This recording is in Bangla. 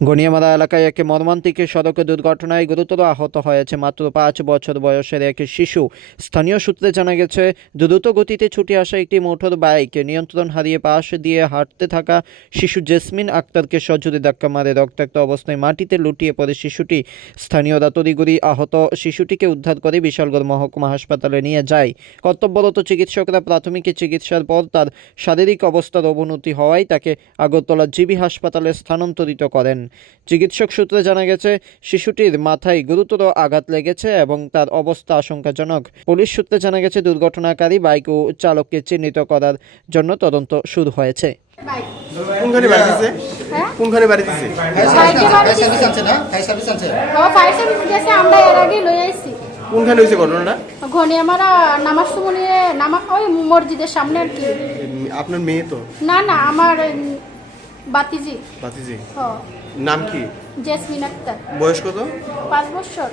গনিয়ামারা এলাকায় এক মর্মান্তিক সড়ক দুর্ঘটনায় গুরুতর আহত হয়েছে মাত্র পাঁচ বছর বয়সের এক শিশু। স্থানীয় সূত্রে জানা গেছে, দ্রুত গতিতে ছুটে আসা একটি মোটর বাইক নিয়ন্ত্রণ হারিয়ে পাশ দিয়ে হাঁটতে থাকা শিশু জেসমিন আক্তারকে সজোরে ধাক্কা মারে রক্তাক্ত অবস্থায় মাটিতে লুটিয়ে পড়ে শিশুটি। স্থানীয়রা তড়িঘড়ি আহত শিশুটিকে উদ্ধার করে বিশালগড় মহকুমা হাসপাতালে নিয়ে যায়। কর্তব্যরত চিকিৎসকরা প্রাথমিক চিকিৎসার পর তার শারীরিক অবস্থার অবনতি হওয়ায় তাকে আগরতলা জিবি হাসপাতালে স্থানান্তরিত করেন। চিকিৎসক সূত্রে জানা গেছে শিশুটির মাথায় গুরুতর আঘাত লেগেছে এবং তার অবস্থা আশঙ্কাজনক। পুলিশ সূত্রে জানা গেছে দুর্ঘটনাকারী বাইক ও চালককে চিহ্নিত করার জন্য তদন্ত শুরু হয়েছে। কোনখানে বাড়ি দিছে? হ্যাঁ? কোনখানে বাড়ি দিছে? বাইকে বাড়ি সার্ভিস দিছে। আছে না? ফায়ার সার্ভিস আছে ও ফায়ার সার্ভিস গেছে আমরা এর আগে লই আইছি। কোনখানে হয়েছে ঘটনাটা? ঘনি আমরা নামাজ সুমনি নামা ওই মসজিদের সামনে আর কি। আপনার মেয়ে তো? না না আমার বাতিজি। বাতিজি। হ্যাঁ নাম কি? জেসমিন আক্তার। বয়স কত? পাঁচ বছর।